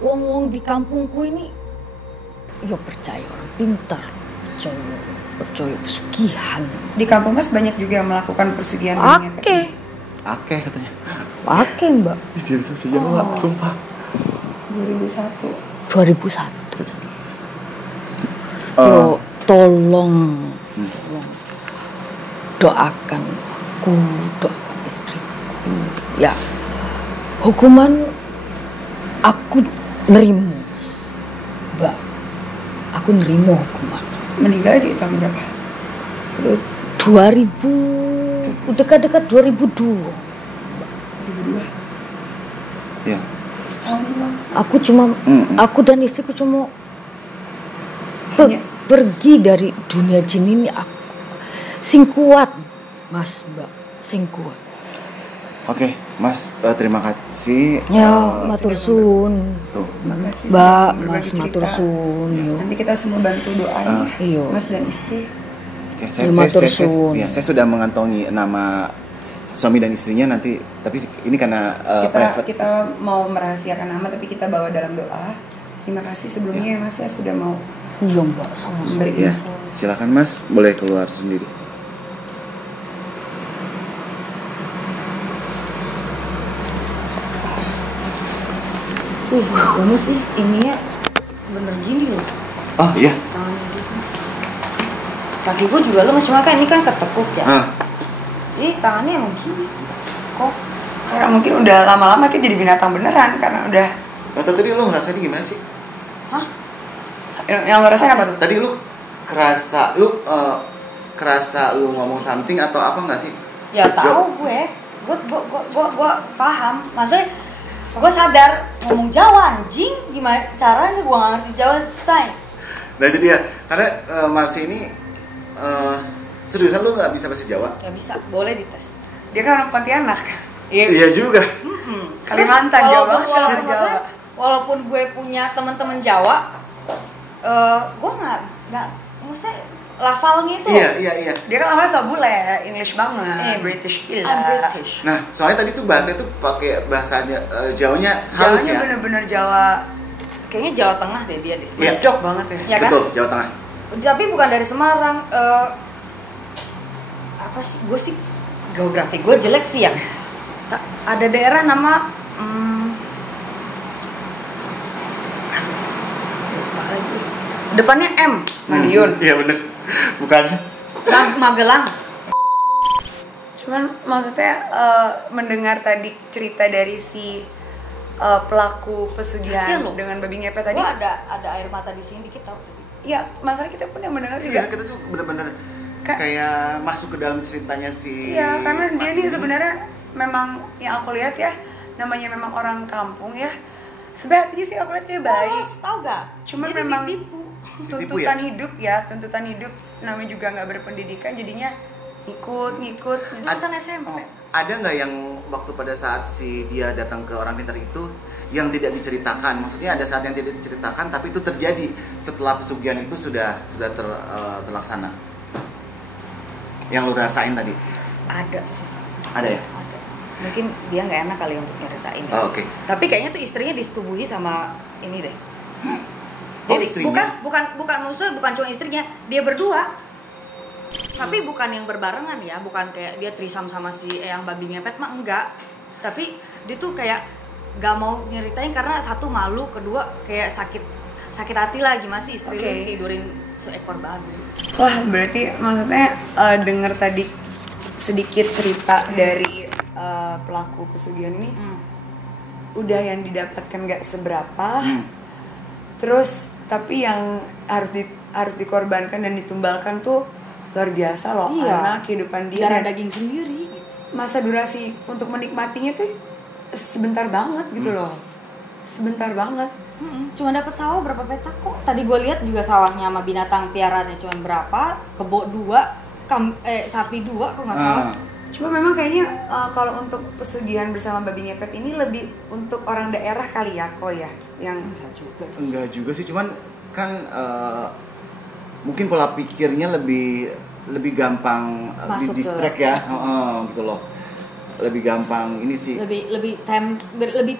wong-wong di kampungku ini yo percaya orang pintar, percaya percaya pesugihan. Di kampung Mas banyak juga yang melakukan pesugihan babi ngepet. Akeh katanya. Oke mbak. Dia bisa sejawa, sumpah. 2001. 2001. Yo tolong doakan aku, doakan istriku. Ya hukuman aku nerimo Mas, mbak. Aku nerimo hukuman. Meninggal di tahun berapa? 2000, dekat-dekat 2002. 2002. Ya. Setahun doang. Aku dan istriku cuma Hanya- pergi dari dunia jin ini. Aku sing kuat Mas, mbak, sing kuat. Oke, Mas, terima kasih. Ya, matur suwun. Tuh. Makasih Mbak, sudah berbagi Mas cerita. matur suwun. yo. Nanti kita semua bantu doanya. Iya. Mas dan istri. Ya, Matur suwun. saya sudah mengantongi nama suami dan istrinya nanti, tapi ini karena private. Kita mau merahasiakan nama tapi kita bawa dalam doa. Terima kasih sebelumnya ya Mas ya sudah mau Iya, mbak, sama-sama. memberi Ya, info. silakan Mas, boleh keluar sendiri. Kamu sih ininya bener gini loh. Oh iya. Tangannya gitu. Kaki gue juga lemes, cuma kan ini kan ketekuk ya. Jadi tangannya emang gini. Kok Karena mungkin udah lama-lama kita jadi binatang beneran karena udah Atau tadi lu ngerasain gimana sih? hah? yang lo rasain apa tuh? Tadi lu kerasa lu ngomong something atau apa nggak sih? Ya tahu gue paham. Maksudnya gue sadar ngomong Jawa anjing, gimana caranya gue nggak ngerti Jawa say. Nah itu dia, karena Marsi ini seriusan lu nggak bisa bahasa Jawa? Ya bisa, boleh dites. Dia kan orang Pontianak. Iya juga. Kalimantan, Terus, Jawa. walaupun, Jawa. maksudnya, walaupun gue punya teman-teman Jawa, gue nggak maksudnya lafalnya itu. Iya. Dia kan awalnya so bule, English banget, British gila. I'm British. Nah, soalnya tadi tuh bahasa itu pakai bahasanya Jawanya halus Jawanya ya. bener-bener Jawa, Kayaknya Jawa Tengah deh dia deh. Iya. medok banget ya. Ya kan? Betul, Jawa Tengah. Tapi bukan dari Semarang. Apa sih? Gue sih geografi gue jelek sih ya. Ada daerah nama lupa lagi. Depannya M. Madiun. Iya bener. Bukan. Magelang. Cuman maksudnya mendengar tadi cerita dari si pelaku pesugihan Kasian loh. dengan babi ngepet tadi. Gue ada air mata di sini dikit tau. Ya, masalah kita pun yang mendengar Iya, juga. kita tuh bener-bener Ka- kayak masuk ke dalam ceritanya si. Iya, karena dia Mas nih ini. sebenarnya memang yang aku lihat ya, namanya memang orang kampung ya. Sebenarnya sih aku lihat dia baik. Tau gak? Cuman Jadi memang ditipu. tuntutan hidup ya, tuntutan hidup namanya juga nggak berpendidikan jadinya ngikut. Lulusan SMP. Oh, ada nggak yang waktu pada saat si dia datang ke orang pintar itu yang tidak diceritakan? Maksudnya ada saat yang tidak diceritakan tapi itu terjadi setelah pesugihan itu sudah terlaksana. Yang lu rasain tadi? Ada sih. Ada ya? Ada. Mungkin dia nggak enak kali untuk nyeritain. Ya. Oh, oke. Tapi kayaknya tuh istrinya disetubuhi sama ini deh. Oh, Jadi istrinya? bukan musuh, bukan cuma istrinya, dia berdua. Tapi bukan yang berbarengan ya, bukan kayak dia trisam sama si yang babi ngepet mah enggak. Tapi dia tuh kayak gak mau nyeritain karena satu malu, kedua kayak sakit hati lah gimana sih istri lu tidurin seekor babi. Wah, berarti maksudnya denger tadi sedikit cerita dari pelaku pesugihan ini, udah yang didapatkan nggak seberapa, terus tapi yang harus dikorbankan dan ditumbalkan tuh luar biasa loh, karena kehidupan dia darah dan daging sendiri gitu. masa durasi untuk menikmatinya tuh sebentar banget gitu loh, sebentar banget. Cuma dapat sawah berapa petak kok? Tadi gue lihat juga sawahnya sama binatang piaraannya cuma berapa, kebo 2, sapi 2 kalau nggak salah. Cuma memang kayaknya kalau untuk pesugihan bersama babi ngepet ini lebih untuk orang daerah kali ya, kok ya, yang Enggak juga sih, cuman kan mungkin pola pikirnya lebih gampang Masuk di distract ya, gitu loh. Lebih gampang ini sih. Lebih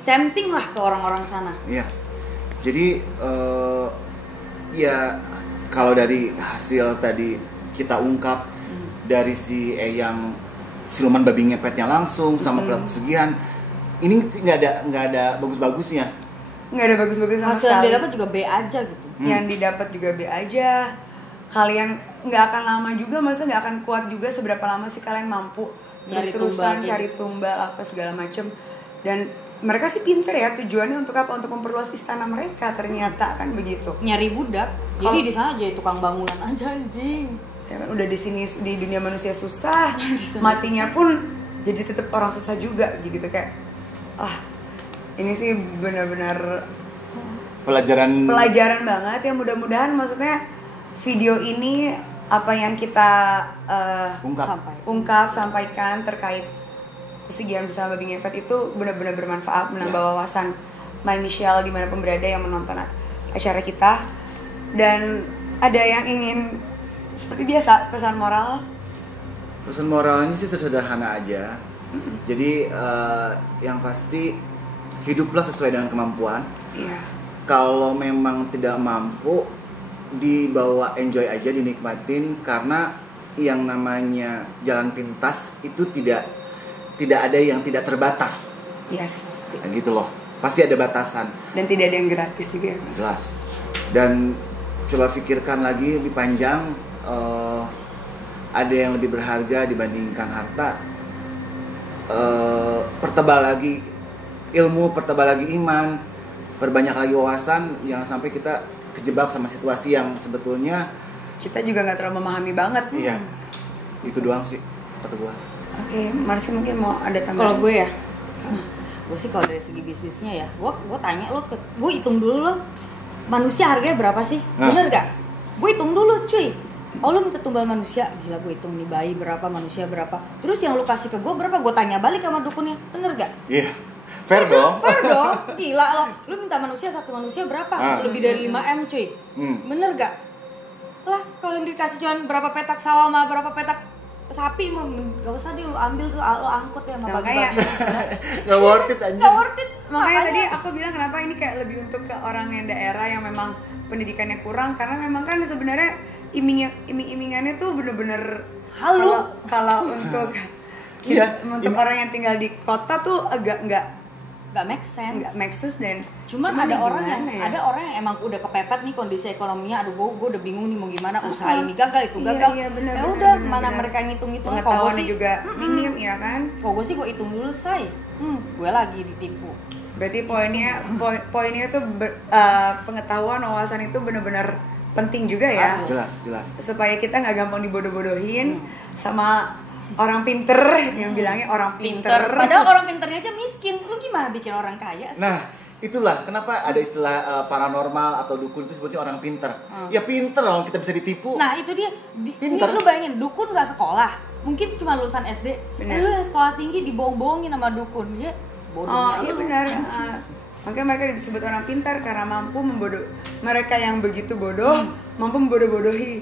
tempting lah ke orang-orang sana. Iya. Jadi ya kalau dari hasil tadi kita ungkap dari si yang siluman babi ngepetnya langsung sama pelaku pesugihan. Ini nggak ada bagus-bagusnya. Nggak ada bagus-bagus sama Hasil yang sekali. dia dapat juga B aja gitu. Yang didapat juga B aja. Kalian nggak akan lama juga, maksudnya nggak akan kuat juga seberapa lama sih kalian mampu Nyari terus-terusan tumbal, cari tumbal apa segala macem. Dan mereka sih pinter ya, tujuannya untuk apa? Untuk memperluas istana mereka, ternyata kan begitu. Nyari budak. Jadi di sana jadi tukang bangunan aja anjing. Ya kan udah di sini di dunia manusia susah, matinya pun jadi tetap orang susah juga gitu kayak ini sih benar-benar pelajaran banget ya. Mudah-mudahan maksudnya video ini apa yang kita sampaikan terkait pesugihan bersama babi ngepet itu benar-benar bermanfaat, menambah wawasan My Michelle dimanapun berada yang menonton acara kita. Dan ada yang ingin seperti biasa pesan moralnya sih sederhana aja. Jadi yang pasti hiduplah sesuai dengan kemampuan. Iya. Kalau memang tidak mampu, dibawa enjoy aja, dinikmatin, karena yang namanya jalan pintas itu tidak ada yang tidak terbatas. Yes. Nah, gitu loh. Pasti ada batasan. Dan tidak ada yang gratis juga. Jelas. Dan coba pikirkan lagi lebih panjang. Ada yang lebih berharga dibandingkan harta. Pertebal lagi ilmu, pertebal lagi iman, perbanyak lagi wawasan, jangan sampai kita kejebak sama situasi yang sebetulnya kita juga nggak terlalu memahami banget. Iya, itu doang sih kata gua. Oke, Marsi mungkin mau ada tambahan. Kalau gue ya, gue sih kalau dari segi bisnisnya ya, gue tanya lo, gue hitung dulu lo, manusia harganya berapa sih? Bener gak? Gue hitung dulu cuy. Oh lo minta tumbal manusia, gila gue hitung nih bayi berapa, manusia berapa. Terus yang lo kasih ke gue berapa, gue tanya balik sama dukunnya, bener gak? Iya, fair dong. Fair dong, gila lo minta satu manusia berapa? Lebih dari 5M cuy, bener gak? Lah kalau yang dikasih cuma berapa petak sawah sama berapa petak sapi, gak usah deh lo ambil tuh, lo angkut ya sama makanya nggak worth it aja. Nggak worth it. Makanya tadi aku bilang kenapa ini kayak lebih untuk ke orang yang daerah yang memang pendidikannya kurang, karena memang kan sebenarnya iming-imingannya tuh bener-bener halu. Kalau untuk untuk orang yang tinggal di kota tuh agak nggak make sense dan cuman ada orang yang emang udah kepepet nih kondisi ekonominya, aduh gue udah bingung nih mau gimana, usaha ini gagal itu gagal, bener, ya udah bener, mana bener. mereka ngitung-ngitung, pengetahuannya juga minim ya kan. Kok gue sih gue hitung dulu say, gue lagi ditipu. Berarti poinnya tuh pengetahuan, wawasan itu benar-benar penting juga ya. Jelas. Supaya kita nggak gampang dibodoh-bodohin sama orang pinter yang bilangnya orang pinter. Padahal orang pinternya aja miskin. Lu gimana bikin orang kaya sih? Nah, itulah kenapa ada istilah paranormal atau dukun itu sebutnya orang pinter. Ya pinter loh, kita bisa ditipu. Nah itu dia. Ini lu bayangin, dukun nggak sekolah, mungkin cuma lulusan SD. Lu yang sekolah tinggi dibohong-bohongin sama dukun, ya bodohnya. Iya benar. Makanya mereka disebut orang pintar karena mampu mereka yang begitu bodoh mampu membodoh-bodohi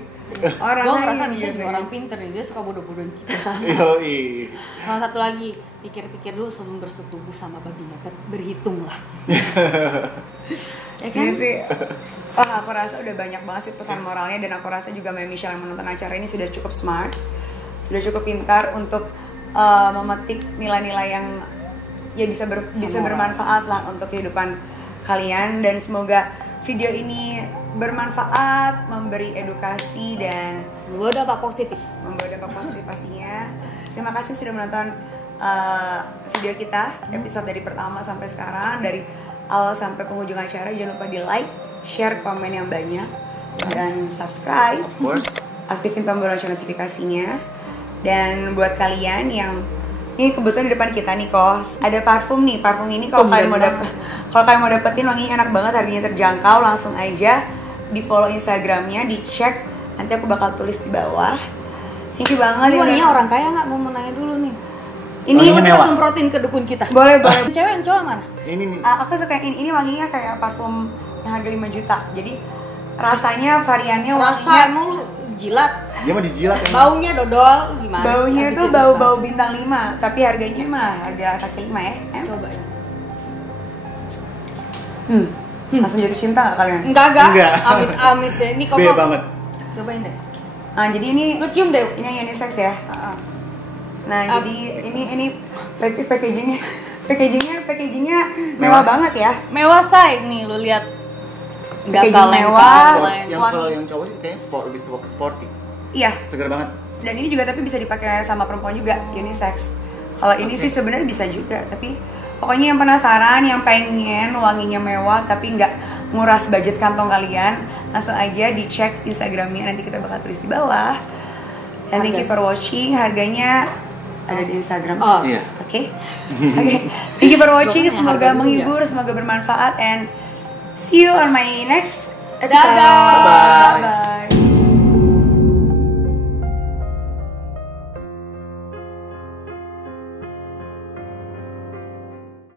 orang lain. Gue ngerasa Michelle gitu juga ya. orang pintar nih, dia suka bodoh-bodohin kita. Yoi. Salah satu lagi, pikir-pikir dulu sebelum bersetubuh sama babi ngepet, berhitung lah. Ya kan? Ini sih, aku rasa udah banyak banget sih pesan moralnya, dan aku rasa juga Mbak Michelle yang menonton acara ini sudah cukup smart, sudah cukup pintar untuk memetik nilai-nilai yang ya bisa bermanfaat lah untuk kehidupan kalian. Dan semoga video ini bermanfaat, memberi edukasi dan membawa dampak positif. Pastinya. Terima kasih sudah menonton video kita, episode dari pertama sampai sekarang, dari awal sampai penghujung acara. Jangan lupa di like, share, komen yang banyak, dan subscribe. Of course. Aktifin tombol lonceng notifikasinya. Dan buat kalian yang ini kebetulan di depan kita nih kok ada parfum nih. Parfum ini kalau kalian mau dapetin wanginya enak banget, harganya terjangkau, langsung aja di follow Instagramnya, dicek, nanti aku bakal tulis di bawah. Thank you banget. Ini wanginya orang kaya nggak? Gue mau nanya dulu nih. Ini kita semprotin ke dukun kita. Boleh. Cewek yang cowok mana? Ini nih. Aku suka yang ini wanginya kayak parfum yang harga 5 juta. Jadi rasanya variannya Rasa emang lu jilat. Dia mah dijilat emang. Baunya dodol gimana? Baunya tuh bau-bau bintang 5, tapi harganya mah harga kaki 5 ya. Coba ya. Langsung jatuh cinta gak kalian? Enggak. Amit deh. Ini kok B banget. cobain deh. Jadi ini Lu cium deh. ini yang unisex ya. Nah, jadi ini packagingnya mewah banget ya. Mewah say, nih lu lihat. Nggak Packaging kaleng mewah. kaleng. Yang kalau yang cowok sih kayaknya lebih sporty. Iya. Segar banget. Dan ini juga tapi bisa dipakai sama perempuan juga, unisex. Kalau ini sih sebenarnya bisa juga, tapi pokoknya yang penasaran, yang pengen wanginya mewah tapi nggak nguras budget kantong kalian, langsung aja dicek Instagramnya, nanti kita bakal tulis di bawah. Dan thank you for watching, harganya ada di Instagram. Oh, iya. Oke. Thank you for watching, Pokoknya semoga harga dulu menghibur, semoga bermanfaat, and see you on my next episode. Dadah. Bye-bye. Bye-bye.